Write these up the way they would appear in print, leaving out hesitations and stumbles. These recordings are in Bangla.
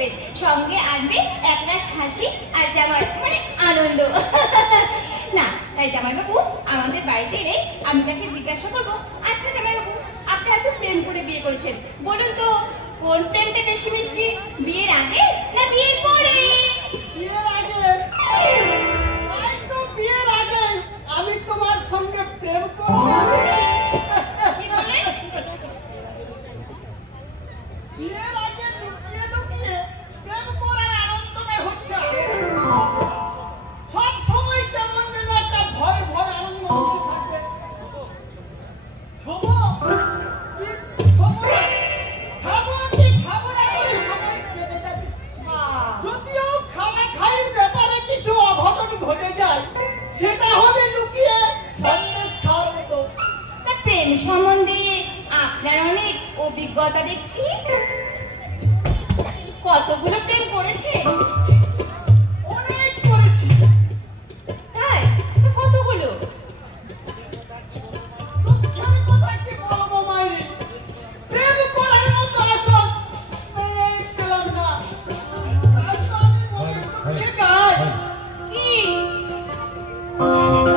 আসবে, সঙ্গে আনবে একরাশ হাসি আর জামাই মানে আনন্দ। না তাই জামাইবাবু আমাদের বাড়িতে এলে আমি তাকে জিজ্ঞাসা করবো, আচ্ছা জামাইবাবু আপনারা তো প্রেম করে বিয়ে করেছেন, বলুন তো কোন প্রেমটা বেশি মিষ্টি, বিয়ের আগে না বিয়ের পরে? বিয়ের আগে। তাই তো বিয়ের আগে আমি তোমার সঙ্গে প্রেম করি। কি বললেন? বিয়ের আগে লুকিয়ে লুকিয়ে প্রেম করার আনন্দটাই হচ্ছে সব সময় কেমন যেন একটা ভয় ভয় আনন্দ বেশি থাকবে। শোভো, খাবো কি খাবো না করে সময় কেটে যাবে। যদিও খাওয়া খাইয়ের ব্যাপারে কিছু অঘটন ঘটে যায়, সেটা হবে লুকিয়ে সন্দেশ খাওয়ার মতো। তা প্রেম সম্বন্ধে আপনার অনেক অভিজ্ঞতা দেখছি, কতগুলো প্রেম করেছে? অনেক করেছি। তাই তা কতগুলো? দুঃখের কথা কি বলবো মায়েরে, প্রেম করার মতো আসল মেয়ে পেলাম না। তাই তো আমি মনে দুঃখে গাই, কি?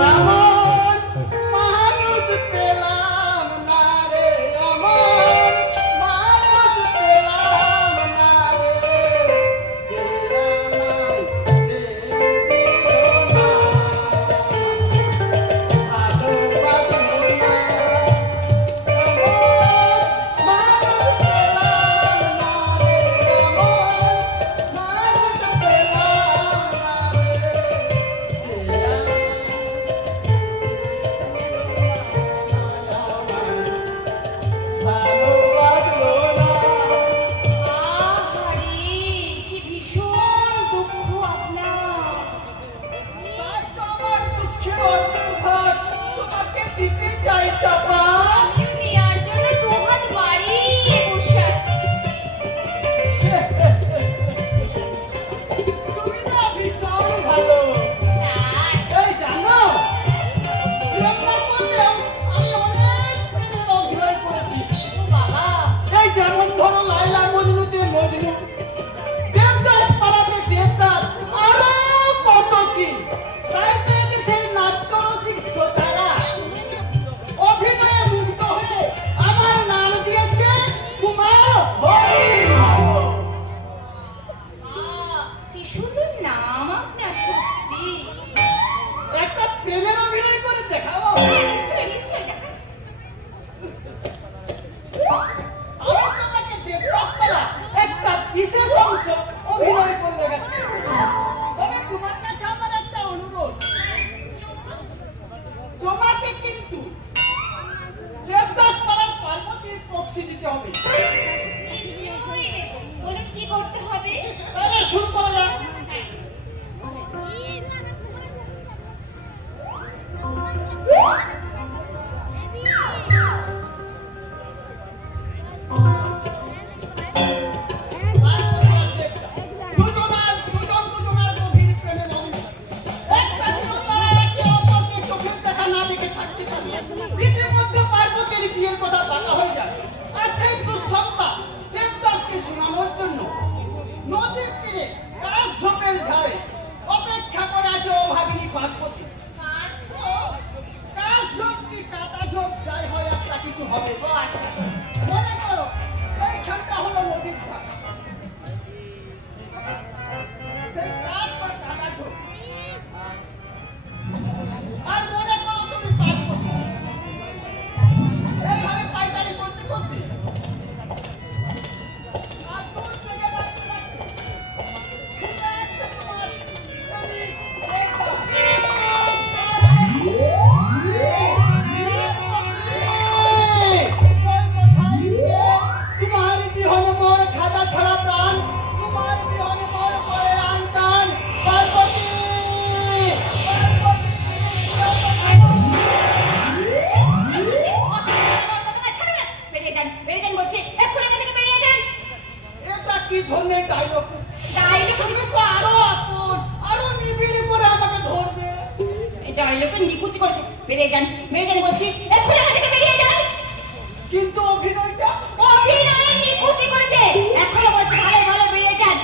এমন মানুষ পেলাম না রে, এমন মানুষ পেলাম না রে, যে আমায় প্রেম দিল না, ভালোবাসলো না। এমন মানুষ পেলাম না রে, এমন মানুষ পেলাম না রে, যে ভালোবাসলো না। আহারে, কি ভীষণ দুঃখ আপনার। তাই তো আমার দুঃখের অন্তর্ভাগ তোমাকে দিতে চাই চাপা। আমিও নেয়ার জন্য দুহাত বাড়িয়ে বসে আছি। তুমি না ভীষণ ভালো। তাই এই জানো, প্রেম না করলেও আমি অনেক প্রেমের অভিনয় করেছি। ও বাবা, এই যেমন ধরো লাইলা মজনুতে মজনু, দেবদাস পালাতে দেবদাস, আরো কত কি। তাই তো এদেশের নাট্যরসিক শ্রোতারা অভিনয়ে মুগ্ধ হয়ে আমার নাম দিয়েছে কুমার হরিণ। কি সুন্দর নাম আপনার, সত্যি। একটা প্রেমের অভিনয় করে দেখাবো। হ্যাঁ, নিশ্চয়ই নিশ্চয়ই দেখান। আমি তোমাকে দেবদাস পালা একটা বিশেষ অংশ অভিনয় করে দেখাচ্ছি। তবে তোমার কাছে আমার একটা অনুরোধ, তোমাকে কিন্তু দেবদাস পালার পার্বতীর পক্ষী দিতে হবে। নিশ্চয়ই দেবো। বলুন কি করতে হবে? তাহলে শুরু করা যাক। দুজনার গভীর প্রেমে মগ্ন। একটা নিয়তারা একে অপরকে চোখের দেখা না দেখে থাকতে পারে। ইতিমধ্যে পার্বতীর বিয়ের কথা পাকা হয়ে যায়। আর সেই দুঃসংবাদ দেবদাসকে শোনানোর জন্য নদীর তীরে কাশঝোপের ঝাড়ে অপেক্ষা করে আছে অভাগিনী পার্বতী। কাশঝোপ কি কাঁটাঝোপ যাই হয় একটা কিছু হবে। ও আচ্ছা, মনে করো এইখানটা হলো নদীর ধার। সেই কাঠ বা কাঁটাঝোপ। আর মনে করো তুমি পার্বতী। এইভাবে পাইচারি করতে করতে আর দূর থেকে ডাকতে ডাকতে ছুটে আসছে তোমার প্রেমিক তোমার বিহন মোর খাতা ছাড়া প্রাণ, তোমার বিহন মোর করে আনচান পার্বতী। বেরিয়ে যান, বেরিয়ে যান বলছি, এক্ষুনি এখান থেকে বেরিয়ে যান। এটা কি ধরনের ডায়লগ? ডাইলগ তুমি তো আরো আপন, আরো নিবিড় করে আমাকে ধরবে। এই ডাইলগে নিকুচি করেছে। বেরিয়ে যান, বেরিয়ে যান বলছি, এক্ষুনি এখান থেকে বেরিয়ে যান। কিন্তু অভিনয়টা অভিনয় নিকুচি করেছে। এখনো বলছি ভালো ভালো বেরিয়ে যান,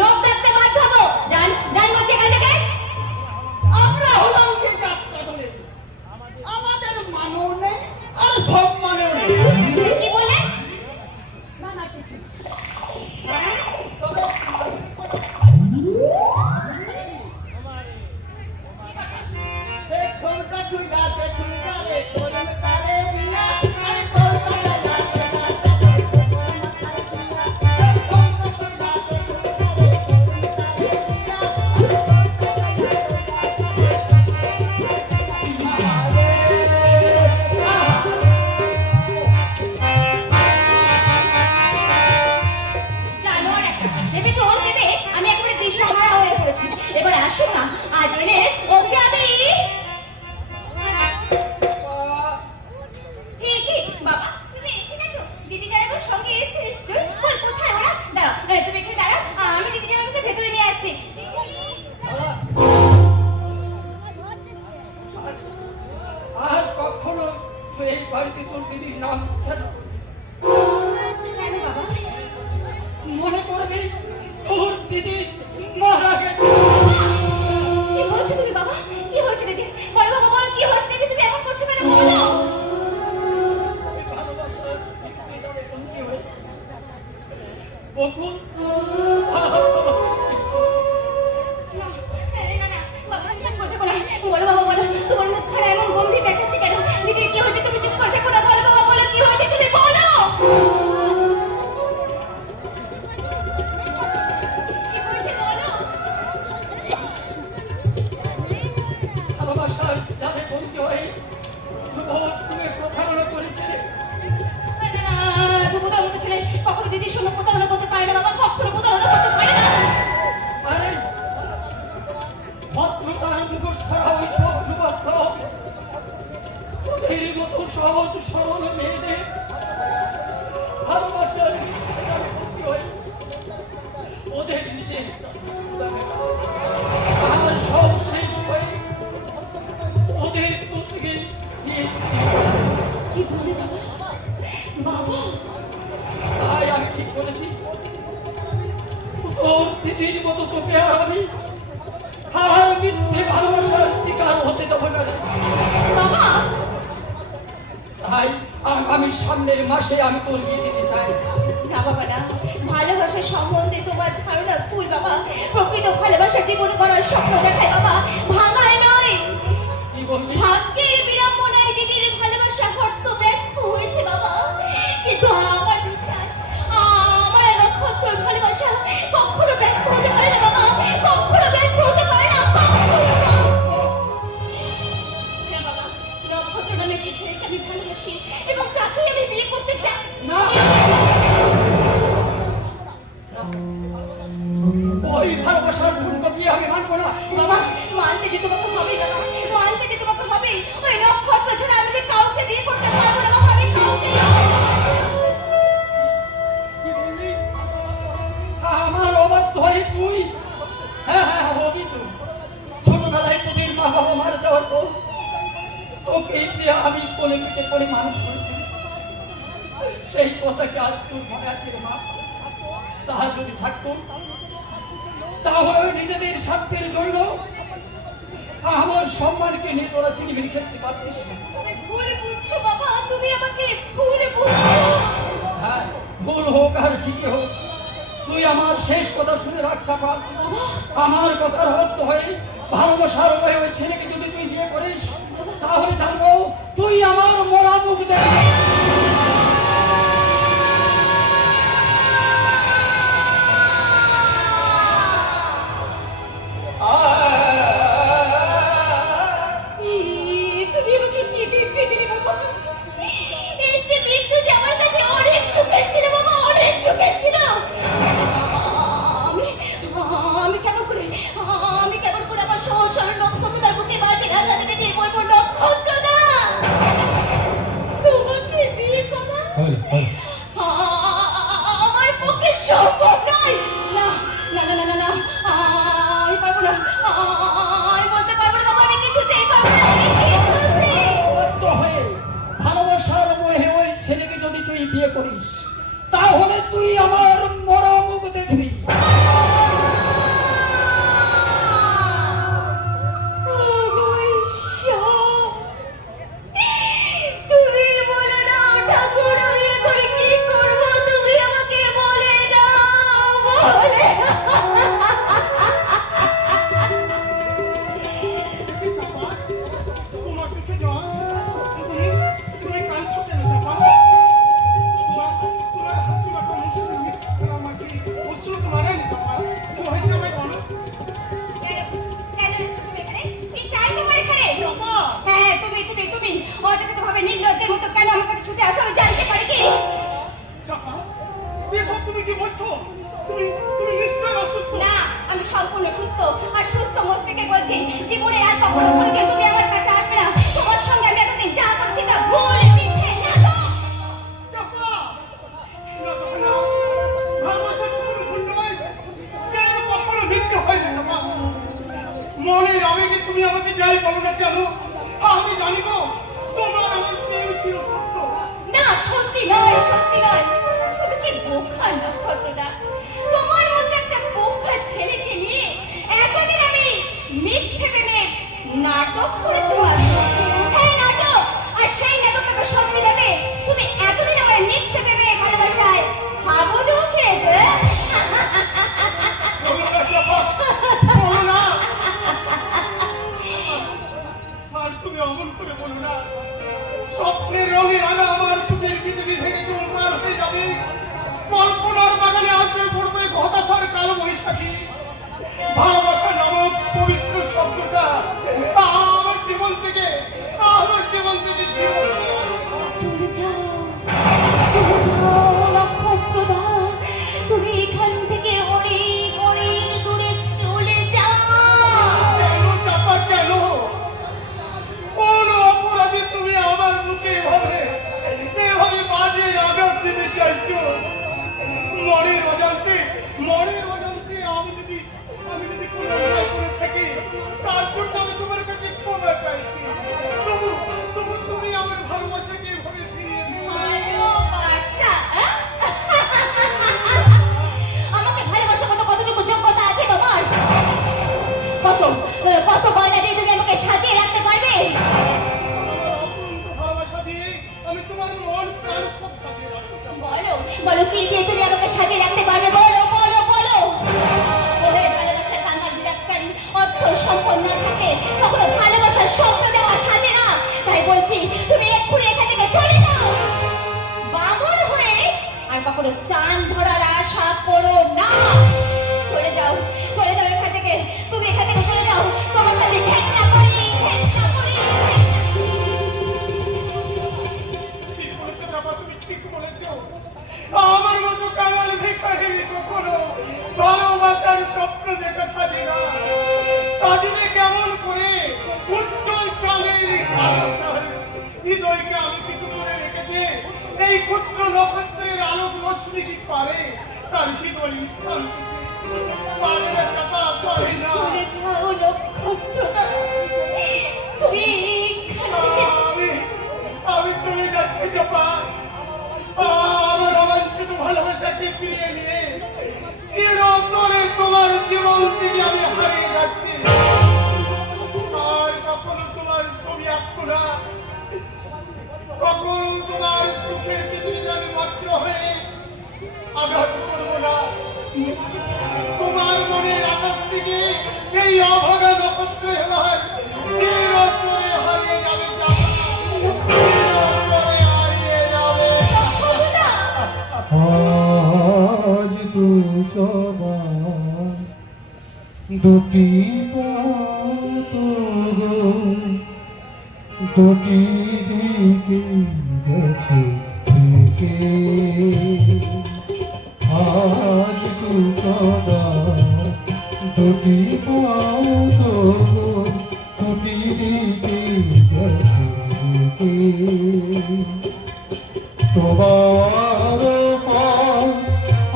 লোক ডাকতে বাধ্য হবো। যান যান বলছি এখান থেকে। আমরা হলাম যে যাত্রা দলে, আমাদের মানও নেই আর সম্মানও নেই। কি বললেন? না না কিছু না। তবে এখনকার দুইলাতে দুইলারে করুন তারে বিয়া, আরে পয়সা লাতে লাতে এখনকার দুইলাতে জানোয়ার একটা ভেবেছো ওর দেবে আমি একেবারে দিশাহারা হয়ে পড়েছি। এবার আসুন না আজ এনে ওকে আমি ঠিকই। বাবা তুমি এসে গেছো? দিদি জামাইবাবুর সঙ্গে এসেছে নিশ্চয়ই। কই কোথায় ওরা? দাঁড়াও তুমি এখানে দাঁড়াও, আমি দিদি জামাইবাবুকে ভেতরে নিয়ে আসছি। আর কখনো এই বাড়িতে তোর দিদির নাম ছাড়া কেন বাবা? মনে করবি তোর দিদি মারা গেছে। কি হয়েছে তুমি বাবা? কি হয়েছে দিদি? বলো বাবা বলো কি হয়েছে দিদি? তুমি এমন করছো কেন বলো? ভালোবাসার বিক্রিদারে বন্দী হয়ে বকুল না, না, বাবা, তুমি চুপ করে থেকো না। বলো বাবা বলো, তোমার মুখখানা এমন গম্ভীর দেখাচ্ছে কেন? দিদির কি হয়েছে? তুমি চুপ করে থেকো না। বলো বাবা বলো কি হয়েছে? তুমি বলো। কি হয়েছে বলো? ভালোবাসার জালে বন্দী হয়ে ভোট সঙ্গে প্রতারণা করেছে। না, না, না, তুমি প্রতারণা ছেলে কখনো দিদির সঙ্গে প্রতারণা করতে পারে না বাবা, কখনো প্রতারণা করতে পারে না। আরে ভদ্রতার মুখোশ পরা ওই সব যুবক ওদের মতো সহজ সরল মেয়েদের ভালোবাসার বিক্রিদারে বন্দী হয়ে ওদের নিজের আর সব শেষ হয়ে ওদের থেকে দিয়েছি। কি বললে বাবা? বাবা তাই আমি ঠিক করেছি তোর দিদির মতো তোকে আর আমি আর মিথ্যে ভালোবাসার শিকার হতে দেবো না রে। বাবা তাই আগামী সামনের মাসে আমি তোর বিয়ে দিতে চাই। না বাবা না, ভালোবাসার সম্বন্ধে তোমার ধারণা ভুল বাবা। প্রকৃত ভালোবাসা জীবনে করার স্বপ্ন দেখায় বাবা, ভাঙায় নয়। কি বলবি? ভাগ্যের বিড়ম্বনায় দিদির ভালোবাসা হয়তো ব্যর্থ হয়েছে বাবা, কিন্তু আমার বিশ্বাস আমার আর নক্ষত্রর ভালোবাসা কখনো ব্যর্থ হতে পারে না বাবা, কখনো ব্যর্থ হতে পারে না, কখনো না। হ্যাঁ বাবা, নক্ষত্র নামে একটি ছেলেকে আমি ভালোবাসি এবং তাকেই আমি বিয়ে করতে চাই। না ওই ভালোবাসার ঝুমকো বিয়ে আমি মানবো না। বাবা মানতে যে তোমাকে হবেই বাবা, মানতে যে তোমাকে হবেই। ওই নক্ষত্র ছাড়া আমি যে কাউকে বিয়ে করতে পারবো না বাবা, আমি কাউকে না। কি বললি? আমার অবাধ্য হয়ে তুই? হ্যাঁ হ্যাঁ হবি তুই। ছোটবেলায় তোদের মা বাবা মারা যাওয়ার পর তোকে যে আমি কোলে পিঠে করে মানুষ করেছি, সেই কথাকে আজ তোর মনে আছে রে মা? তাহা যদি থাকতো তাহলে নিজেদের স্বার্থের জন্য আমার সম্মানকে নিয়ে তোরা চিনিমিনি খেতে পারতিস না। তুমি ভুল বুঝছো বাবা, তুমি আমাকে ভুল বুঝছো। হ্যাঁ ভুল হোক আর ঠিকই হোক, তুই আমার শেষ কথা শুনে রাখ চাপা। আমার কথার রক্ত হয়ে ভালোবাসার হয়ে ওই ছেলেকে যদি তুই বিয়ে করিস তাহলে জানবো তুই আমার মরা মুখ দেখবি। তুমি আমাকে কি দেখবে দিলে বাবা? এই যে মৃত্যু যে আমার কাছে অনেক সুখের ছিল বাবা, অনেক সুখের ছিল। আমি কেমন করে আমার সহজ সরল নক্ষত্রটার বুকে বাজে রাজা থেকে যে বলবো নক্ষত্রদা তোমাকে বিয়ে করা আমার পক্ষে সম্ভব নয়। না না না না না না, আমি পারবো না, আমি বলতে পারবো না বাবা, আমি কিছুতেই পারবো না, আমি কিছুতেই। বাধ্য হয়ে ভালোবাসার মোহে ওই ছেলেকে যদি তুই বিয়ে করিস তাহলে তুই আমার মরা মুখ তুমি নিশ্চয় অসুস্থ। না, আমি সম্পূর্ণ সুস্থ আর সুস্থ মস্তিষ্কে বলছি জীবনে আর কখনো কোনোদিন তুমি আমার কাছে আসবে না। তোমার সঙ্গে আমি এতদিন যা করেছি তা ভুল মিথ্যে নাটক। চাপা না চাপা না, ভালোবাসা কখনো ভুল নয়, প্রেম কখনো মিথ্যে হয় না চাপা। মনের আবেগে তুমি আমাকে যাই বলো না কেন, আমি জানি গো তোমার আমার প্রেম ছিল সত্য। না, সত্যি নয়, সত্যি নয়। তুমি কি বোকা নক্ষত্রদা? তোমার মতো একটা বোকা ছেলেকে নিয়ে এতদিন আমি মিথ্যে প্রেমের নাটক করেছি মাত্র। হ্যাঁ, নাটক। আর সেই নাটকটাকে সত্যি ভেবে তুমি এতদিন আমার মিথ্যে প্রেমের ভালোবাসায় হাবুডুবু খেয়েছো। বলো না চাপা, বলো না। আর তুমি অমন করে বলো না। স্বপ্নের রঙে রাঙা আমার সুখের পৃথিবী ভেঙে চুরমার হয়ে যাবে। কল্পনার বাগানে আজকে পড়বে হতাশার কালো বৈশাখী। ভালোবাসা নামক পবিত্র শব্দটা আমার জীবন থেকে চলে যাও, চলে যাও নক্ষত্রদা। তুমি এখান থেকে অনেক অনেক দূরে চলে যাও। কেন চাপা, কেন? কোন অপরাধী তুমি আমার মুখে এভাবে বাজে আঘাত দিতে চাইছো? মনের অজান্তে আমি যদি কোনো অন্যায় করে থাকি, তার জন্য আমি তোমার কাছে ক্ষমা চাইছি। তবু তুমি আমার ভালোবাসাকে এভাবে ফিরিয়ে দিও না। ভালোবাসা? আমাকে ভালোবাসার মতো কতটুকু যোগ্যতা আছে তোমার? কত গয়না দিয়ে তুমি আমাকে সাজিয়ে রাখতে পারবে? আমার অপূর্ণ ভালোবাসা দিয়ে আমি তোমার মন প্রাণ সব সাজিয়ে রাখতে চাই। বলো, বলো কি দিয়ে তুমি আমাকে সাজিয়ে রাখতে পারবে? বলো, বলো, বলো। ওরে ভালোবাসার কাঙ্গাল বিরাটকারী অর্থ সম্পদ না থাকে কখনো ভালোবাসার স্বপ্ন দেওয়া সাজে না। তাই বলছি তুমি এক্ষুনি এখান থেকে চলে যাও। বামন হয়ে আর কখনো চাঁদ ধরার আশা করো না। চলে যাও, চলে যাও এখান থেকে। তুমি এখান থেকে চলে যাও। তোমাকে আমি ঘেন্না করি, ঘেন্না করি, ঘেন্না করি। ঠিক বলেছো চাপা, তুমি ঠিক বলেছো। আমার মতো কাঙাল ভিখারি কখনো ভালোবাসার স্বপ্ন দেখা সাজে না। সাজিবে কেমন করে? উজ্জ্বল চাঁদের আলোসার হৃদয়কে আলোকিত করে রেখেছে এই ক্ষুদ্র নক্ষত্রের আলোক রশ্মি কি পারে তার হৃদয় স্থান পেতে? পারে না চাপা, পারে না। চলে যাও নক্ষত্রদা। তুমি এখান থেকে আমি চলে যাচ্ছি চাপা। আমার অবাঞ্ছিত ভালোবাসাকে ফিরিয়ে নিয়ে চিরতরে তোমার জীবন থেকে আমি হারিয়ে যাচ্ছি। আর কখনো তোমার ছবি আঁকবো না, কখনো তোমার সুখের পৃথিবীতে আমি মাত্র হয়ে আঘাত করবো না। তোমার মনের আকাশ থেকে এই অভাগা নক্ষত্র এবার চিরতরে হারিয়ে যাবে চাপা, চিরতরে হারিয়ে যাবে। আজ দু জবান দুটি পাত গো, দুটি দিকে গেছে থেকে। আজ দু জবান দুটি পাত গো, দুটি দিকে গেছে থেকে। তোমার পথ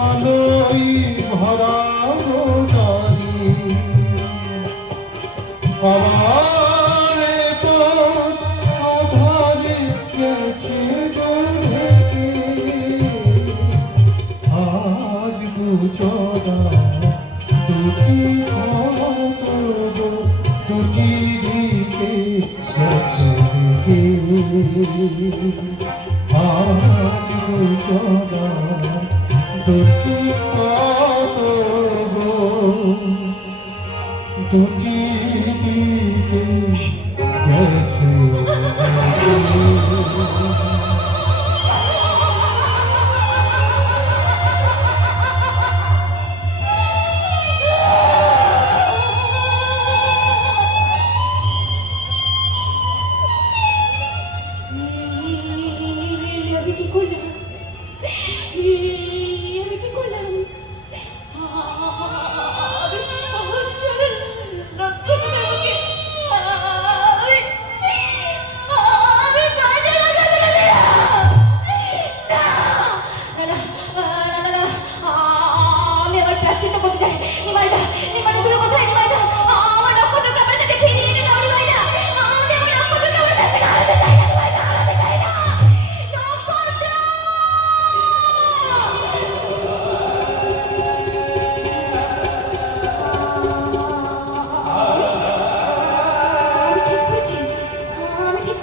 আলোয় ভরা জানি, আমার পথ আধারে গেছে ঢেকে। আজ দুজনা দুটি পথ গো, দুটি দিকে গেছে ঢেকে। আজ দুজনা দুটি পথ গো, দুটি দিকে গেছে। আমি কি করলাম? আমি কি করলাম?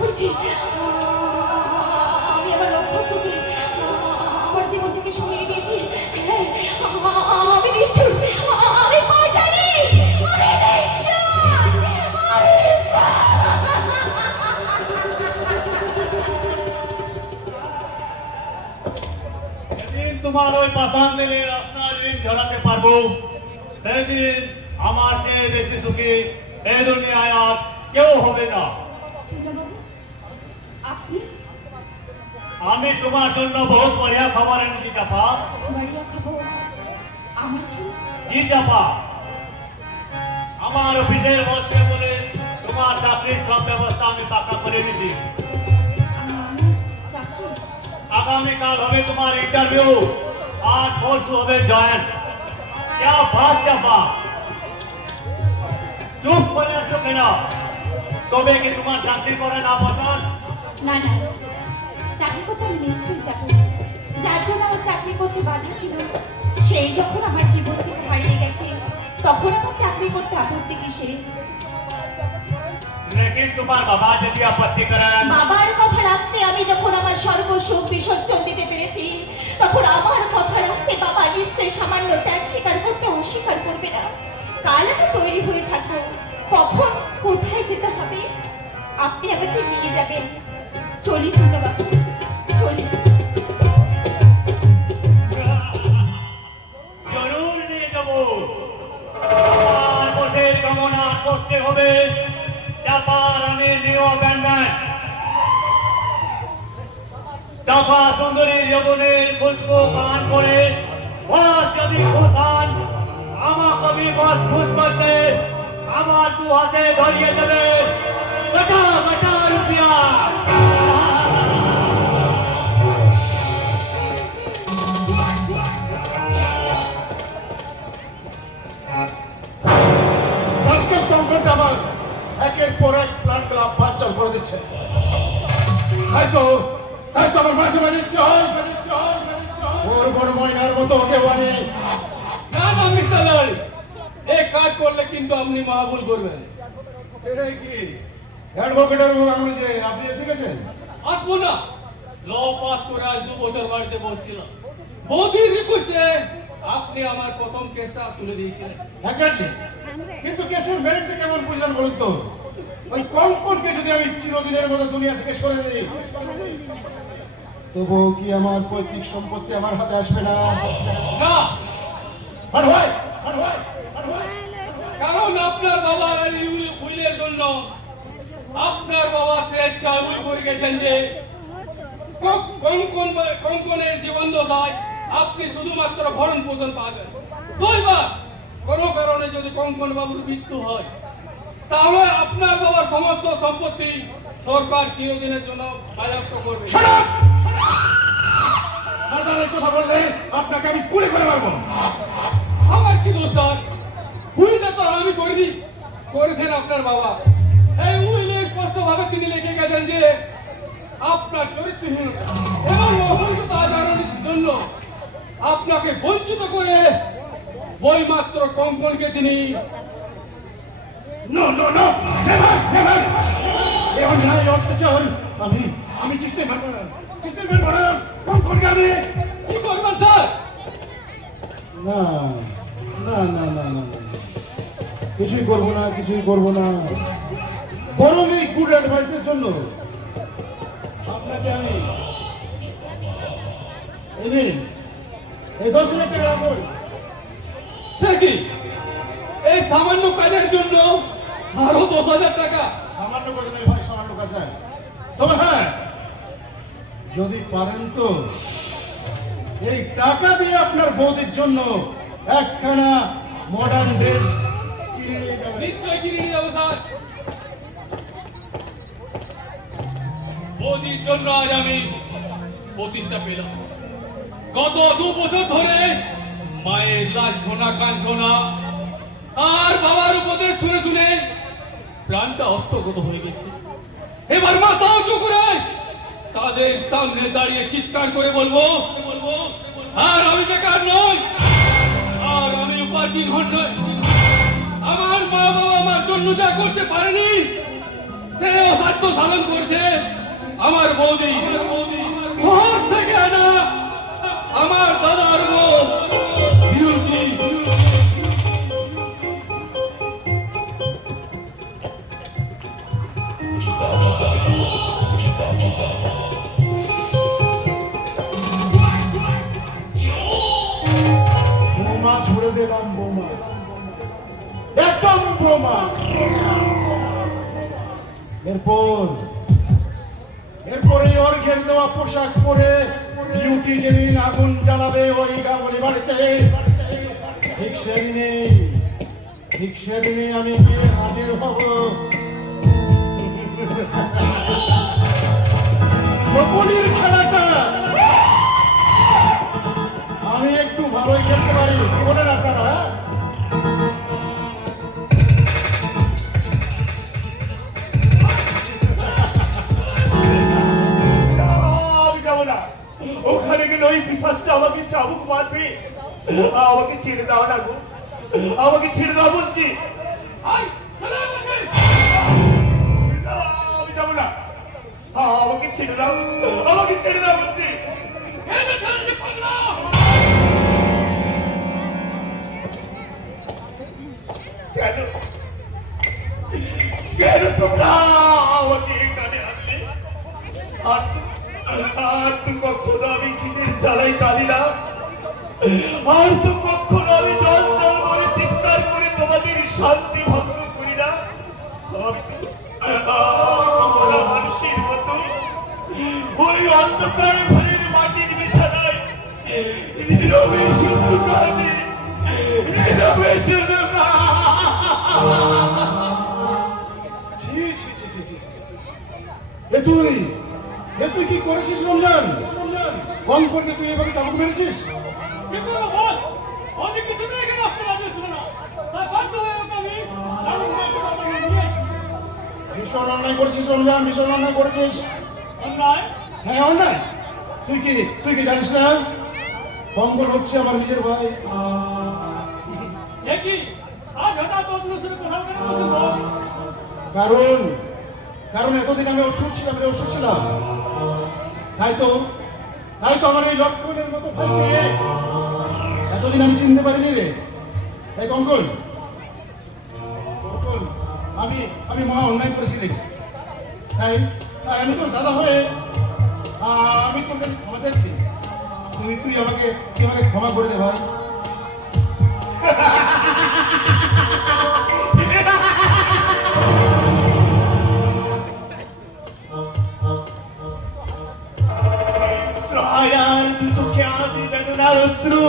করেছি। আমি আমার নক্ষত্রকে আমার জীবন থেকে সরিয়ে দিয়েছি। আমি নিষ্ঠুর, আমি পাষাণী, আমি নিষ্ঠুর, আমি সেদিন তোমার ওই পাতান দিলে আপনার ঋণ ঝরাতে পারবো, সেদিন আমার চেয়ে বেশি সুখী এই দুনিয়ায় আর কেউ হবে না। চন্দ্রবাবু, আপনি আমি তোমার জন্য বহুত বড়িয়া খবর এনেছি চাপা। বাড়িয়া খাবো আমার জন্য? জি চাপা, আমার অফিসের বসকে বলে তোমার চাকরির সব ব্যবস্থা আমি পাকা করে দিয়েছি। চাকরি? আগামীকাল হবে তোমার ইন্টারভিউ, আর পরশু হবে জয়েন। क्या बात চাপা, চুপ করে আছো কেন? তবে কি তোমার চাকরি করে না পছন্দ? না না, চাকরি করতে আমি নিশ্চয়ই যাবো। যার জন্য আমার চাকরি করতে বাধা ছিল, সেই যখন আমার জীবন থেকে হারিয়ে গেছে, তখন আমার চাকরি করতে আপত্তি কিসে? लेकिन তোমার বাবা যদি আপত্তি করেন? বাবার কথা রাখতে আমি যখন আমার সর্বসুখ বিসর্জন দিতে পেরেছি, তখন আমার কথা রাখতে বাবা নিশ্চয়ই সামান্য ত্যাগ স্বীকার করতে অস্বীকার করবে না। কাল আমি তৈরি হয়ে থাকবো, কখন কোথায় যেতে হবে আপনি আমাকে নিয়ে যাবেন। চলি চন্দ্রবাবু, চলি। জরুর নিয়ে যাবো। আমার বসের গমন আর করতে হবে চাপার আমি নিউ অ্যাপয়েন্টমেন্ট। চাপা সুন্দরীর যৌবনের খুশবু পান করে বস যদি খুশ হন, আমাকে আমি বস খুশ করতে আমার দু হাতে ধরিয়ে দেবে। বেটা বেটা রুপিয়া। আজকের সংকট আমার একের পর এক প্ল্যানগুলো বাঞ্চাল করে দিচ্ছে। হয়তো হয়তো আমার মাঝে মাঝে ইচ্ছে হয় ওর বড় ময়নার মতো ওকে বানি। না না মিস্টার লাল, এই কাজ করলে কিন্তু আপনি মহাভুল করবেন। এটাই কি অ্যাডভোকেটের আঙুলে যে আপনি এসে গেছেন? আসবো না, ল পাস করে আজ 2 বছর বাড়িতে বসছিলাম। বহুদিন রিকোয়েস্টে আপনি আমার প্রথম কেসটা তুলে দিয়েছিলেন। এক্স্যাক্টলি, কিন্তু কেসের মেরিটটা কেমন বুঝলেন বলুন তো? ওই কঙ্কনকে যদি আমি চিরদিনের মতো দুনিয়া থেকে সরে দিই, তবুও কি আমার পৈতৃক সম্পত্তি আমার হাতে আসবে না? না, আর হয় আর হয় আর হয়। কারণ আপনার বাবার এই উইলের জন্য আপনার বাবা স্বেচ্ছা উইল করে গেছেন যে কঙ্কনের জীবন দশায় আপনি শুধুমাত্র ভরণ পোষণ পাবেন। দুইবার কোনো কারণে যদি কঙ্কন বাবুর মৃত্যু হয়, তাহলে আপনার বাবার সমস্ত সম্পত্তি সরকার চিরদিনের জন্য বাজেয়াপ্ত করবে। Shut up! সরদারের কথা বললে আপনাকে আমি কুলে করে মারবো। আমার কি দোষ স্যার? উইলটা তো আর আমি করিনি, করেছেন আপনার বাবা। এই উইলে স্পষ্টভাবে তিনি লিখে গেছেন যে আপনার চরিত্রহীনতা এবং অসংযত আচরণের জন্য আপনাকে বঞ্চিত করে বইমাত্র কঙ্কনকে তিনি no no no, never never. এই অন্যায় অত্যাচার আমি আমি কিছুতেই মানবো না, কিছুতেই মানবো না। কঙ্কনকে আমি কি করবেন স্যার? না না না না না না, কিছুই করবো না, কিছুই করবো না। বরং এই গুড অ্যাডভাইসের জন্য আপনাকে আমি এই নিন, এই 10,000 টাকা রাখুন। সে কি এই সামান্য কাজের জন্য আরো 10,000 টাকা? সামান্য কাজ নেই ভাই, সামান্য কাজ নয়। তবে হ্যাঁ, যদি পারেন তো এই টাকা দিয়ে আপনার বৌদির জন্য একখানা মডার্ন ড্রেস কিনে নিয়ে যাবেন। নিশ্চয় কিনে নিয়ে যাবো স্যার। বৌদির জন্য আজ আমি প্রতিষ্ঠা পেলাম। গত 2 বছর ধরে মায়ের লাঞ্ছনা কাঞ্ছনা আর বাবার উপদেশ শুনে শুনে প্রাণটা হস্তগত হয়ে গেছে। এবার মাথা উঁচু করে তাদের সামনে দাঁড়িয়ে চিৎকার করে বলবো, আর আমি বেকার নই, আর আমি উপার্জন নই। আমার মা বাবা আমার জন্য যা করতে পারেনি সে অসাধ্য সাধন করেছে। আমার বৌদি শহর থেকে আনা আমার দাদার বউ বিউটি। বোমা ছুড়ে দিলাম, বোমা, একদম বোমা। এরপরে ওর ঘের দেওয়া পোশাক পরে বিউটি যেদিন আগুন জ্বালাবে ওই গাঙ্গুলি বাড়িতে, ঠিক সেদিনে আমি গিয়ে হাজির হব। সকলের খেলাটা আমি একটু ভালোই খেলতে পারি, কি বলেন আপনারা? আমি যাবো না, ওখানে গেলে ওই বিশ্বাসটা আমাকে চাবুক মারবে। আমাকে ছেড়ে দাও না গো, আমাকে ছেড়ে দাও বলছি। না, আমি যাবো না, আমাকে ছেড়ে দাও, আমাকে ছেড়ে দাও বলছি। কেন কেন তোমরা আমাকে এখানে আনলে? আর তো কখনো আমি কিনে চালাই কালি না, আর তো কখনো আমি জল জল করে চিৎকার করে তোমাদের শান্তি ভঙ্গ করি না। মানুষের মতো ওই অন্ধকার ঘরের মাটির বিছানায় নীরবে শুধু কাঁদে, নীরবে শুধু তুই কি করেছিস রমজান? কম করকে তুই এভাবে চাবুক মেরেছিস? ভীষণ অন্যায় করেছিস রমজান, ভীষণ অন্যায় করেছিস। হ্যাঁ অন্যায়। তুই কি জানিস না কঙ্কন হচ্ছে আমার নিজের ভাই? কারণ এতদিন আমি অসুখ ছিলাম, তাই তো আমার এই লক্ষণের মতো ভাইকে এতদিন আমি চিনতে পারিনি রে। এই কঙ্কন, আমি মহা অন্যায় করেছি রে। তাই আমি তোর দাদা হয়ে আমি তোর কাছে ক্ষমা চাইছি। তুই আমাকে ক্ষমা করে দে ভাই। শ্রায়ার দু চোখে আজ বেদনার অশ্রু।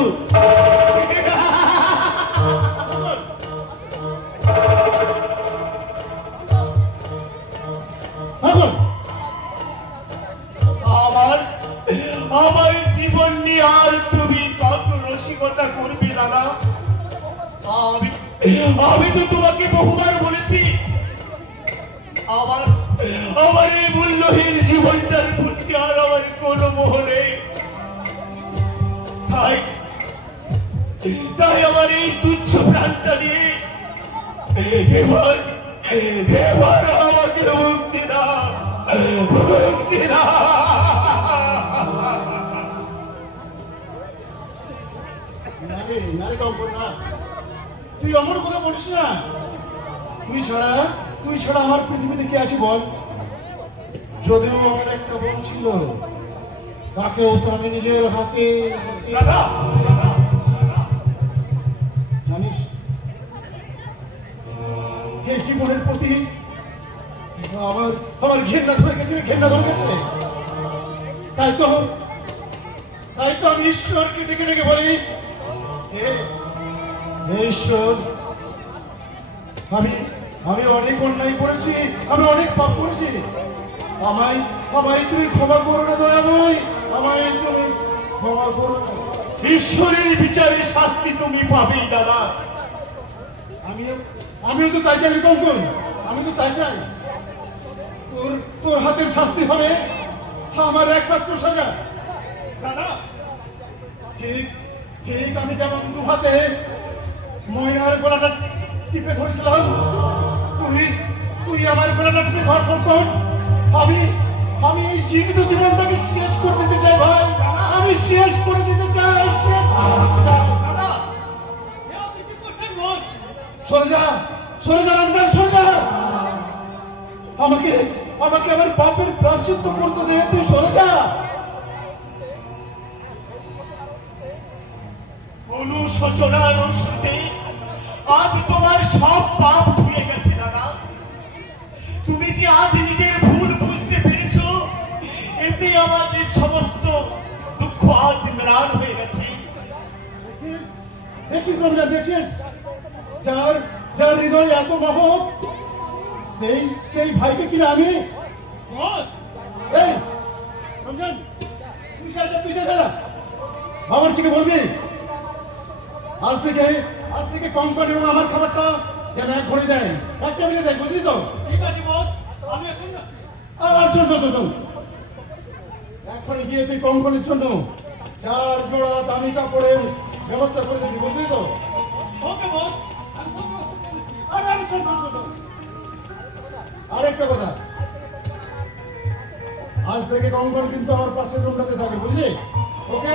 আমার জীবন নিয়ে আর তুমি কত রসিকতা করবে দাদা? আমি তো তোমাকে বহুবার বলেছি আমার এই মূল্যহীন জীবনটার প্রতি আর আমার কোনো মোহ নেই। তাই আমার এই তুচ্ছ প্রাণটা নিয়ে এবার আমাকে মুক্তি দাও, মুক্তি দাও। তুই আমার কথা বলিস না। তুই ছাড়া আমার পৃথিবীতে কে আছে বল? যদিও আমার একটা বোন ছিল, তাকেও তো আমি নিজের হাতে জানিস এই জীবনের প্রতি আমার ঘেন্না ধরে গেছে। তাই তো আমি ঈশ্বরকে ডেকে বলি, হে ঈশ্বর, আমি অনেক অন্যায় করেছি, আমি অনেক পাপ করেছি। আমায় তুমি ক্ষমা করো না দয়াময়, আমায় তুমি ক্ষমা করো না। ঈশ্বরের বিচারে শাস্তি তুমি পাবেই দাদা। আমিও তো তাই চাই কঙ্কন, আমি তো তাই চাই। তোর হাতের শাস্তি হবে আমার একমাত্র সাজা দাদা। ঠিক আমি যেমন দু হাতে ময়নার গলাটা টিপে ধরেছিলাম, তুই আমার গলাটা টিপে ধর কঙ্কন। আমি এই জীবিত জীবনটাকে শেষ করে দিতে চাই ভাই, আমি শেষ করে দিতে চাই, শেষ করে দিতে চাই। দাদা এ আপনি কি করছেন বস? সরে যা, সরে যা রমজান, সরে যা। আমাকে আমাকে আমার পাপের প্রায়শ্চিত্ত করতে দে, তুই সরে যা। অনুশোচনার অশ্রুতে আজ তোমার সব পাপ ধুয়ে গেছে দাদা। তুমি যে আজ নিজের ভুল বুঝতে পেরেছো, এতে আমাদের সমস্ত দুঃখ আজ ম্লান হয়ে গেছে। দেখছিস রমজান, দেখছিস যার যার হৃদয় এত মহৎ, সেই সেই ভাইকে কিনা আমি বস এই রমজান, তুই যা যা বাবরচিকে বলবি আজ থেকে কোম্পানি এবং আমার খাবারটা যেন এক ঘড়ি দেয়, এক টেবিলে দেয়, বুঝলি তো? ঠিক আছে বস, আমি এখন না। আর শোন এখন গিয়ে তুই কোম্পানির জন্য 4 জোড়া দামি কাপড়ের ব্যবস্থা করে দিবি, বুঝলি তো? ওকে বস, আমি সব ব্যবস্থা করে দিচ্ছি। আরে শোন, আরেকটা কথা, আজ থেকে কোম্পানি কিন্তু আমার পাশের রুমটাতে থাকে, বুঝলি? ওকে?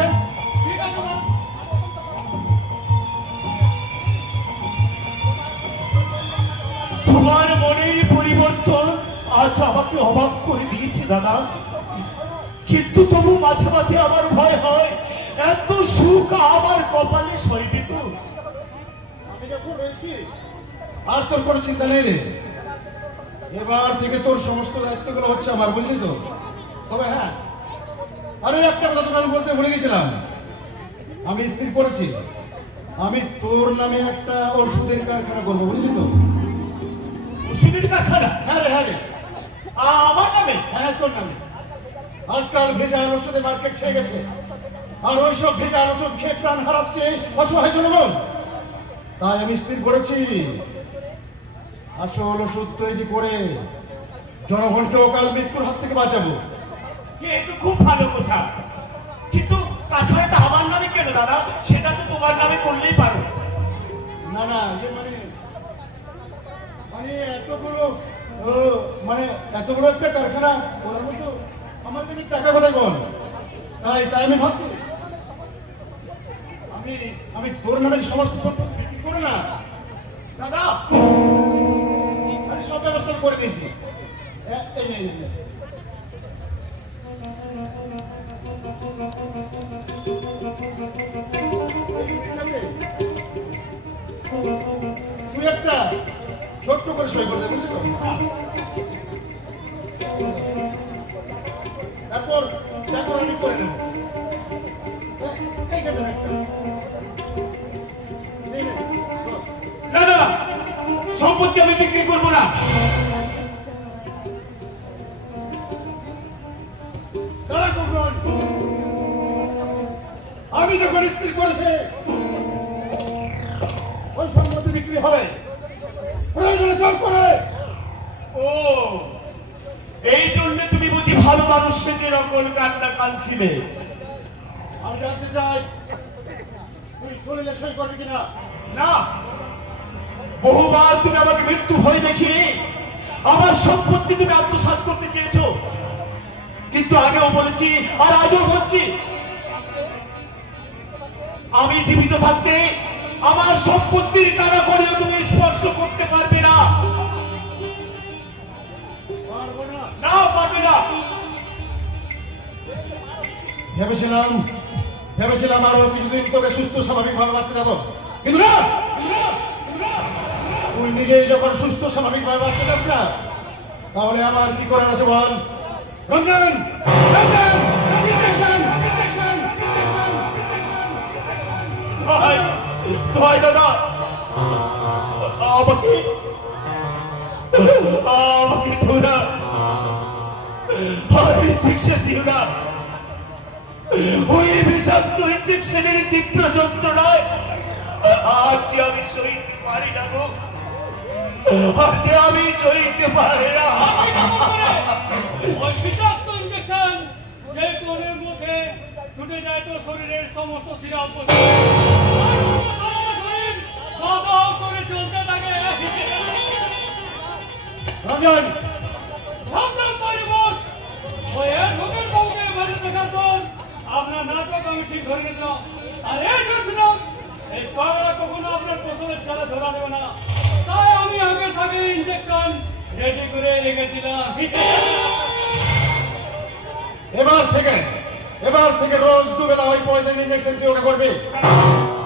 ঠিক আছে বস। তোমার মনের পরিবর্তন আজ আমাকে অবাক করে দিয়েছে দাদা। কিন্তু তবু মাঝে মাঝে আমার ভয় হয়, এত সুখ আমার কপালে সইবে তো? আমি যখন রয়েছি আর তোর কোনো চিন্তা নেই রে। এবার থেকে তোর সমস্ত দায়িত্বগুলো হচ্ছে আমার, বুঝলি তো? তবে হ্যাঁ, আরে একটা কথা তোকে আমি বলতে ভুলে গেছিলাম, আমি স্থির করেছি আমি তোর নামে একটা ওষুধের কারখানা করবো, বুঝলি তো? ওষুধের কারখানা? হ্যাঁ রে, আমার নামে? হ্যাঁ তোর নামে। আজকাল ভেজাল ওষুধে মার্কেট ছেয়ে গেছে, আর ওইসব ভেজাল ওষুধ খেয়ে প্রাণ হারাচ্ছে অসহায় জনগণ। তাই আমি স্থির করেছি আসল ওষুধ তৈরি করে জনগণকে অকাল মৃত্যুর হাত থেকে বাঁচাবো। এ তো খুব ভালো কথা, কিন্তু কারখানাটা আমার নামে কেন দাদা? সেটা তো তোমার নামে করলেই পারো। না মানে এত বড় একটা কারখানা করার মতো আমার কাছে টাকা কোথায় বল? তাই আমি ভাবছি আমি তোর নামের সমস্ত সম্পত্তি বিক্রি করে না দাদা আমি সব ব্যবস্থা করে দিয়েছি। এই নে। তুই একটা ছোট্ট করে সই করে দে, বুঝলি তো? তারপর আমি করে নেব। এইটা দেন একটা। এই নে, ধর। দাদা সম্পত্তি আমি বিক্রি করবো না। দাঁড়া কখন আমি যখন স্থির করেছে ওই সম্পত্তি বিক্রি হবে, প্রয়োজনে জোর করে। ও এই জন্য তুমি বুঝি ভালো মানুষ সেজে রকম কান্না কাঁদছিলে? আমি জানতে চাই তুই দলিলে সই করবি কিনা? না, বহুবার তুমি আমাকে মৃত্যু ভয় দেখিয়ে আমার সম্পত্তি তুমি আত্মসাৎ করতে চেয়েছো, কিন্তু আগেও বলেছি আর আজও বলছি, আমি জীবিত থাকতে আমার সম্পত্তির কানা করেও তুমি স্পর্শ করতে পারবে না। পারবো না। না, পারবে না। ভেবেছিলাম আরো কিছুদিন তোকে সুস্থ স্বাভাবিকভাবে বাঁচতে যাবো, কিন্তু না, তুই নিজেই যখন সুস্থ স্বাভাবিকভাবে বাঁচতে যাস না, তাহলে আমার কি করার আছে বল? রঞ্জন, ইনজেকশন। দোহাই দাদা, আমাকে দিও না, আর ইনজেকশন দিও না। ওই বিষাক্ত ইনজেকশনের তীব্র যন্ত্রণায় আজ যে আমি সইতে পারি না গো, আর যে আমি সইতে পারি না। ওই বিষাক্ত ইনজেকশন যে কোণের মুখে ছুটে যায় তো শরীরের সমস্ত শিরা উপশম করে চলতে থাকে। রঞ্জন, রক্ত পরিবর্তন ওই এর মুখে নাটক আমি ঠিক ধরে নিলাম। আর এই শুনুন, এই পাগলা কখনো আপনার পছন্দের খেলা ধরা দেবে না। তাই আমি আগে থেকে ইঞ্জেকশন রেডি করে রেখেছিলাম। এবার থেকে রোজ দুবেলা ওই পয়সা ইঞ্জেকশন তুই ওকে করবি।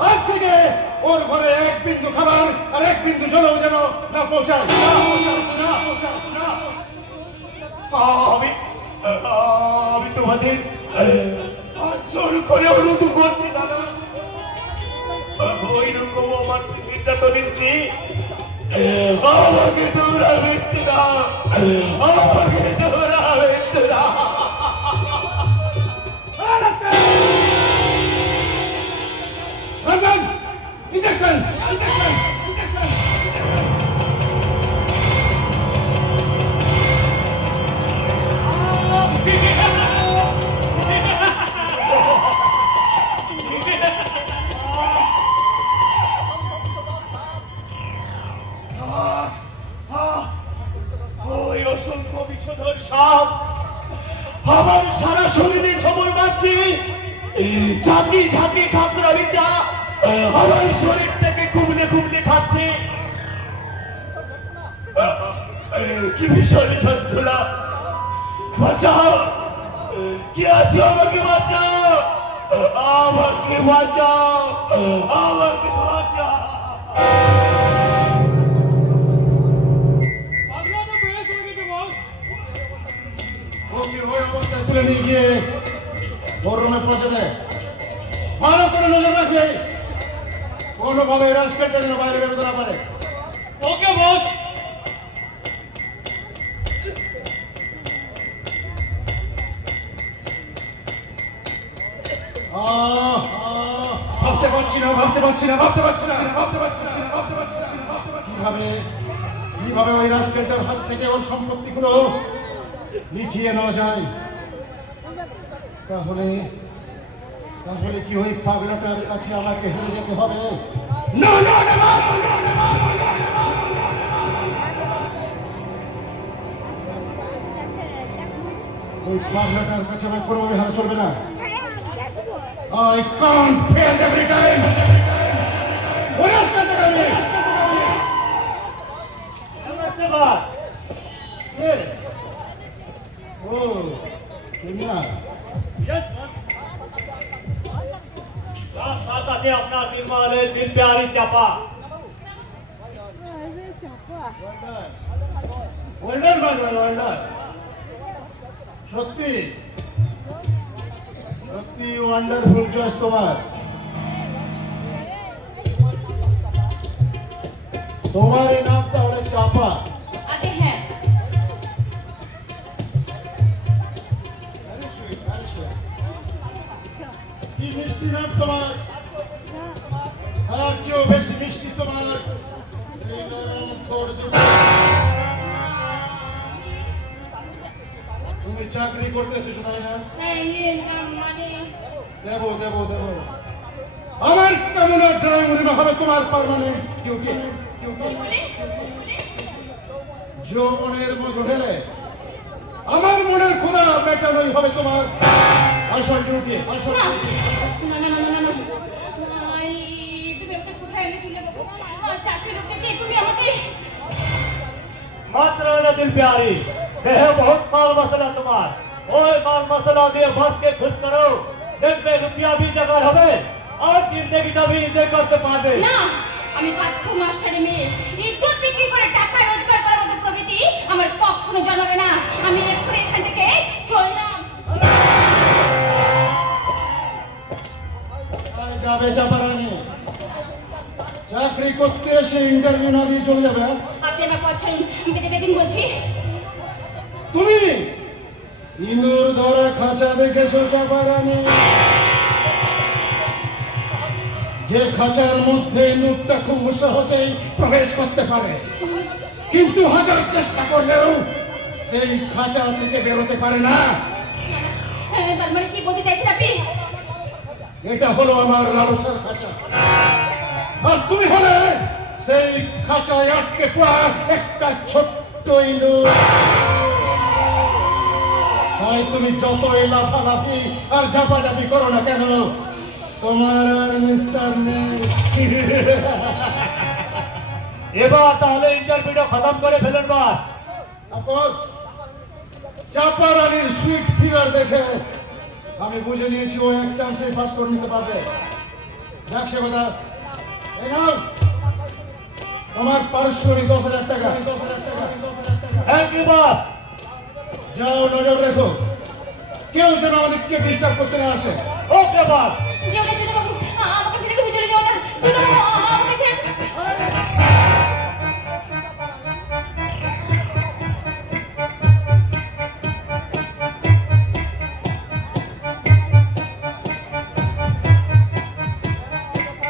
আজ থেকে ওর ঘরে এক বিন্দু খাবার আর এক বিন্দু জলও যেন না পৌঁছায়। আমি তোমাদের জোর করে অনুরোধ করছি দাদা, ওই রকম আমার নির্যাতনের চেয়ে আমাকে তোমরা মৃত্যু দাও, আমাকে তোমরা মৃত্যু দাও। ইঞ্জেকশন ওই অসংখ্য বিষধর সাপ আমার সারা শরীরে ছবল মারছে, ঝাঁকি ঝাঁকি খাপড়া বিচা আমার শরীর থেকে কুমড়ে কুমড়ে খাচ্ছে। কি ভীষণ যন্ত্রণা, বাঁচাও, কি আছে, আমাকে বাঁচাও, আমাকে বাঁচাও, আমাকে বাঁচাও। পাগলা তো বেশ হয়ে গেছে বস। ওকে ওই অবস্থায় তুলে নিয়ে গিয়ে ওর রুমে পৌঁছে দেয়। ভালো করে নজর রাখবে, কোনোভাবে রাজকেটটা যেন বাইরে বেরোতে না পারে। ওকে বস। ভাবতে পারছি না কিভাবে ওই রাজকেলটার হাত থেকে ওর সম্পত্তিগুলো লিখিয়ে নেওয়া যায়। তাহলে কি ওই পাগলাটার কাছে আমাকে হেরে যেতে হবে? না না না না, ওই পাগলাটার কাছে আমার কোনোভাবে হারা চলবে না। I can't fail every time. What else can I do? Yeah. Oh, criminal. তাতে আপনার বিমানের দিন প্যারি চাপা। Well done, brother, well done. সত্যি ওয়ান্ডারফুল চয়েস তোমার। তোমার এই নাম তাহলে চাপা। আগে হ্যাঁ, Very sweet, very sweet. কি মিষ্টি নাম তোমার, তার চেয়েও বেশি মিষ্টি তোমার এই নাম ছোট দিবে। তুমি চাকরি করতে এসেছো তাই না? মানে দেবো আমার কামনা ড্রয়িং রুমে হবে তোমার পার্মানেন্ট ডিউটি। যৌবনের মধু ঢেলে আমার মনের ক্ষুধা মেটানোই হবে তোমার আসল ডিউটি। না তুমি আমাকে কোথায় এনেছিলে বাবু? চাকরি লোককে দিয়ে তুমি আমাকে मात्र न दिल प्यारी, देह बहुत माल मसला तुम्हार, ओए माल मसला दिए बस के खुश करो, दिन पे रुपया भी जगह হবে और जिंदगी तभी इंजॉय करते पारবে। না, আমি পাঠ্য মাস্টারি মেয়ে, ইজ্জত বিক্রি করে টাকা রোজগার করার মতো প্রবৃত্তি আমার কখনো জন্মাবে না। আমি এক্ষুনি এখান থেকে চললাম। যাবে চাপারানি, চাকরি করতে এসে ইন্টারভিউ না দিয়ে চলে যাবে। আপনি আমার পথ ছাড়ুন, আমাকে যেতে দিন বলছি। তুমি ইঁদুর ধরা খাঁচা দেখেছো চাপারানি? যে খাঁচার মধ্যে ইঁদুরটা খুব সহজেই প্রবেশ করতে পারে, কিন্তু হাজার চেষ্টা করলেও সেই খাঁচা থেকে বেরোতে পারে না। তার মানে কি বলতে চাইছেন আপনি? এটা হলো আমার লালসার খাঁচা, আর তুমি হলে সেই খাঁচায় আটকে পড়া একটা ছোট্ট ইঁদুর। তাই তুমি যতই লাফালাফি আর ঝাপাঝাপি করো না কেন, তোমার আর নিস্তার নেই। এবার তাহলে ইন্টারভিউটা খতম করে ফেলুন বাস। তাপস, চাপা রানীর সুইট ফিগার দেখে আমি বুঝে নিয়েছি ও এক চান্সে পাস করে নিতে পারবে। দেখ সে কথা, এই নাও তোমার পারিশ্রমিক 10,000 টাকা। থ্যাংক ইউ বাস। যাও, নজর রেখো কেউ যেন আমাদেরকে ডিস্টার্ব করতে না আসে। ওকে বাস। যেও না ছোট বাবু, আমাকে ফেলে তুমি চলে যাও না। ছোট বাবু, আমাকে ছেড়ে দাও।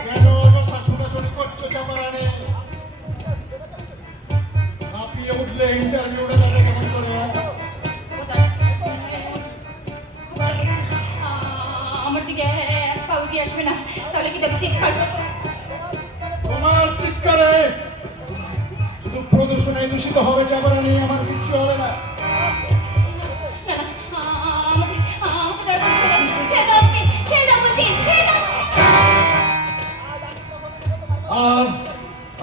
কেন অযথা ছোটাছুটি করছো চাপা রানী? হাঁপিয়ে উঠলে ইন্টারভিউটা তাদের কেমন করে? আমার দিকে এক পাও দিয়ে আসবে না, তাহলে কিন্তু আমি চিৎকার করবো। তোমার চিৎকারে শুধু প্রদর্শনে দূষিত হবে চাপা রানী, আমার কিচ্ছু হবে না। না না, আমাকে আমাকে দয়া করে ছেড়ে দাও, ছেড়ে দাও আমাকে, ছেড়ে দাও বলছি, ছেড়ে দাও। আজ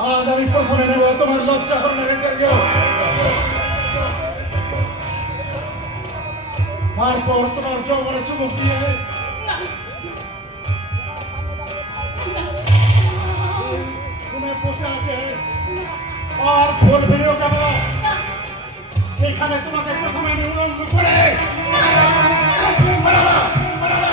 আজ আমি প্রথমে নেব তোমার লজ্জা হরণের ইন্টারভিউ, তারপর তোমার যৌবনে চুমুক দিয়ে না, রুমে বসে আছে আর ফুল ভিডিও ক্যামেরা, সেখানে তোমাকে প্রথমে আমি উলঙ্গ করে মারাবা, মারাবা।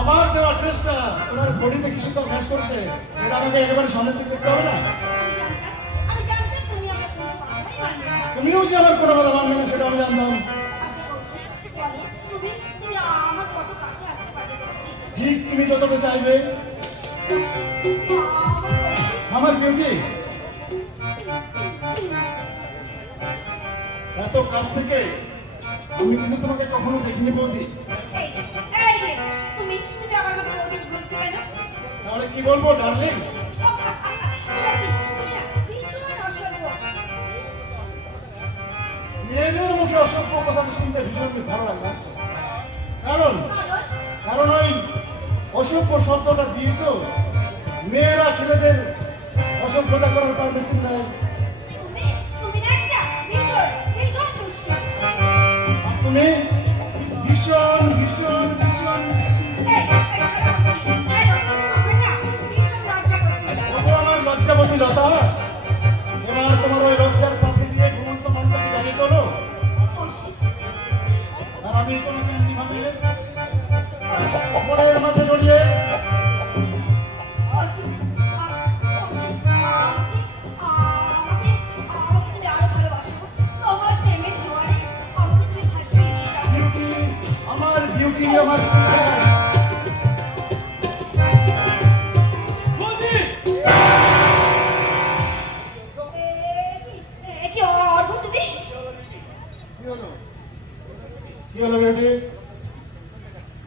আমার দেওয়া ড্রেসটা তোমার বডিতে কি সুন্দর ম্যাচ করছে, সেটা আমাকে একেবারে সামনে থেকে দেখতে হবে না? আমি জানতাম তুমি আমার কোনো কথাই মানবে না। তুমিও যে আমার কোনো কথা মানবে না সেটা আমি জানতাম। আচ্ছা কৌশিক, বলো, তুমি আমার কত কাছে আসতে পারবে কৌশিক? ঠিক তুমি যতটা চাইবে। আমার বিউটি, এত কাছ থেকে আমি কিন্তু তোমাকে কখনো দেখিনি বৌদি। এই, এই রে, তুমি আমার কথা বৌদি বলছো কেন? তাহলে কি বলবো ডার্লিং? সত্যি, তুমি না ভীষণ অসভ্য। মেয়েদের মুখে অসভ্য কথাটা শুনতে ভীষণ ভালো লাগে না? কারণ কারণ কারণ ওই অসভ্য শব্দটা দিয়ে তো মেয়েরা ছেলেদের অসভ্যতা করার পারমিশন দেয়। তুমি না একটা ভীষণ দুষ্টু। আর তুমি ভীষণ ভীষণ ভীষণ এই, ছাড়ো, আমার না ভীষণ লজ্জা করছে। তবু আমার লজ্জাবতী লতা, এবার তোমার ওই লজ্জার পাপড়ি দিয়ে ঘুমন্ত মনটাকে জাগিয়ে তোলো। কৌশিক, আর আমি তোমাকে এমনি ভাবে মনের মাঝে জড়িয়ে কৌশিক, কৌশিক, আমাকে তুমি আরো ভালোবাসো। তোমার প্রেমের জোয়ারে আমাকে তুমি ভাসিয়ে নিয়ে যাও। বিউটি, আমার বিউটি, আমার সুন্দর। বৌদি, কি অর্ঘ তুমি? কি হলো? কি হলো বিউটি?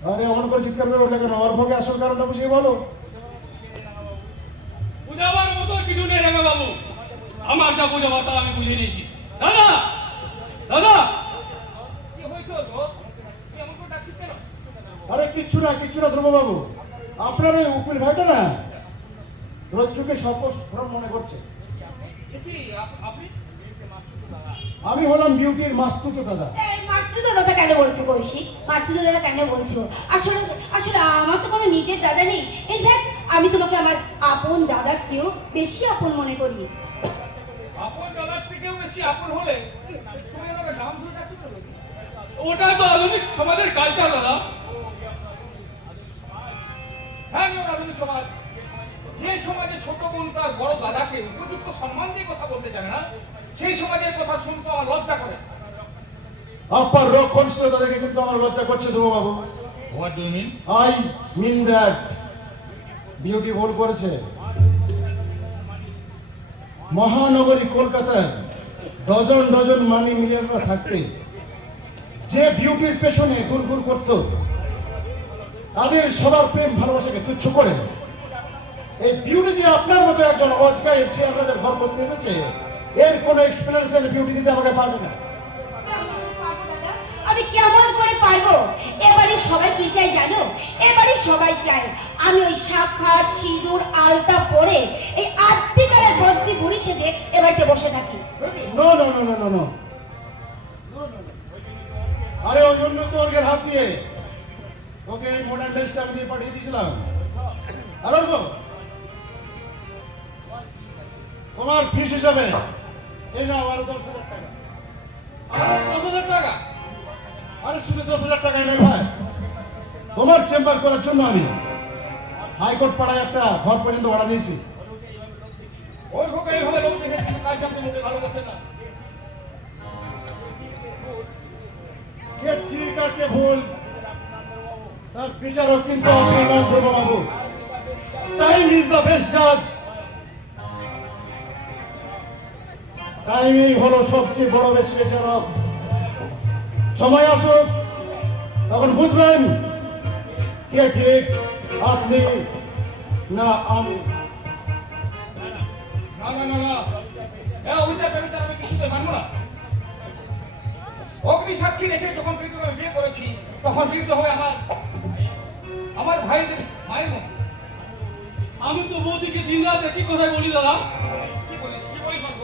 আরে অমন করে চিৎকার করে উঠলে কেন? অর্ঘকে আসল কারণটা বুঝিয়ে বলো। বুঝাবার মতো কিছু নেই রাঙা বাবু, আমার যা বোঝাবার তা আমি বুঝে নিয়েছি। দাদা, দাদা, কি হয়েছে ওর গো? তুই এমন করে ডাকছিস কেন? আরে কিচ্ছু না ধ্রুববাবু, আপনার ওই উকিল ভাইটা না রজ্জুকে সর্বস্বরম মনে করছে। এ কি, আপনি? আমি হলাম বিউটির মাস্তুতো দাদা। মাস্তুতো দাদা কেন বলছো কৌশিক? মাস্তুতো দাদা কেন বলছো? আসলে আসলে আমার তো কোনো নিজের দাদা নেই। ইনফ্যাক্ট আমি তোমাকে আমার আপন দাদার চেয়েও বেশি আপন মনে করি। আপন দাদার থেকেও বেশি আপন হলে তুমি আমাকে নাম ধরে ডাকতে পারবে? ওটা তো আধুনিক সমাজের কালচার দাদা। হ্যাঁ আধুনিক সমাজ, যে সমাজে ছোট বোন তার বড় দাদাকে উপযুক্ত সম্মান দিয়ে কথা বলতে জানে না, সেই সমাজের কথা শুনতে আমার লজ্জা করে। আপনার রক্ষণশীলতা দেখে কিন্তু আমার লজ্জা করছে ধ্রুববাবু। What do you mean? I mean that beauty ভুল করেছে। মহানগরী কলকাতায় ডজন ডজন মানি মিলিয়নরা থাকতে যে বিউটির পেছনে গুড়গুড় করত, তাদের সবার প্রেম ভালোবাসাকে তুচ্ছ করে এই বিউটি যে আপনার মতো একজন অজগায় শেয়ার রাজার ঘর করতে এসেছে, এর কোনো এক্সপ্লেনেশন বিউটি দিতে আমাকে পারবে না। আমি কেমন করে পারবো? এবারে সবাই কি চাই জানো? এবারে সবাই চায় আমি ওই শাখা সিঁদুর আলতা পরে এই আত্মিকারের ভর্তি বুড়ি সেজে এবারে বসে থাকি। No no no no no no, আরে ওই জন্য তো ওর হাত দিয়ে ওকে এই মডার্ন ড্রেসটা আমি দিয়ে পাঠিয়ে দিয়েছিলাম। আর তোমার ফিস হিসাবে এই নাও আরো 10,000 টাকা। 10,000 টাকা? আরে শুধু 10,000 টাকাই নয় ভাই, তোমার চেম্বার করার জন্য আমি হাইকোর্ট পাড়ায় একটা ঘর পর্যন্ত ভাড়া নিয়েছি। ওর ভোগে এইভাবে লোক দেখে কিন্তু কাজ আপনি মোটে ভালো করতেন না। কে ঠিক আর কে ভুল তার বিচারক কিন্তু আপনি না ধ্রুববাবু। টাইম ইজ দ্য বেস্ট জাজ। টাইমই হলো সবচেয়ে বড় বেশি বিচারক। সময় আসুক তখন বুঝবেন কে ঠিক, আপনি না আমি। না না না না, অবিচার ব্যবচার আমি কিছুতে মানব না। অগ্নি সাক্ষী রেখে যখন বিদ্যুৎ আমি বিয়ে করেছি, তখন বিদ্যুৎ হবে আমার ভাইদের মায়ের মতো। আমি তো বৌদিকে দিন রাত একই কথাই বলি দাদা। কি বলিস অল্প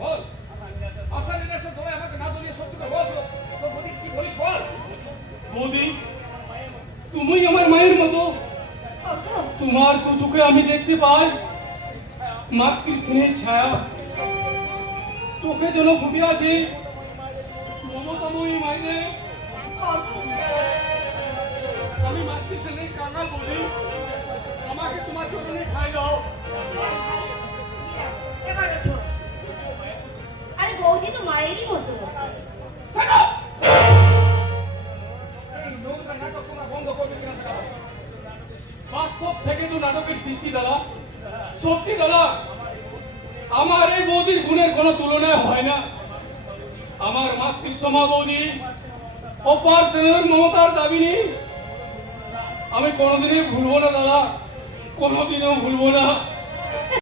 বল। আশা নিরাশা ধরে আমাকে না ধরিয়ে সত্যি করে বল, তোর বৌদি কি বলিস বল। বৌদি তুমি আমার মায়ের মতো, তোমার দু চোখে আমি দেখতে পাই মাতৃ স্নেহের ছায়া। চোখে যেন ফুটে আছে মমতাময়ী মাইনে। আমি মাতৃ স্নেহের কাঙাল বলি, আমাকে তোমার চরণে খাই দাও। এবার ওঠো। আরে বৌদি তো মায়েরই মতো। এই নোংরা নাটক তোমরা বন্ধ করবে কিনা সেটা বলো। বাস্তব থেকে তো নাটকের সৃষ্টি দাদা। সত্যি দাদা, আমার এই বৌদির গুণের কোনো তুলনা হয় না। আমার মাতৃসমা বৌদি অপার প্রেমের মমতার দাবিনী। আমি কোনোদিনই ভুলবো না দাদা, কোনোদিনও ভুলবো না।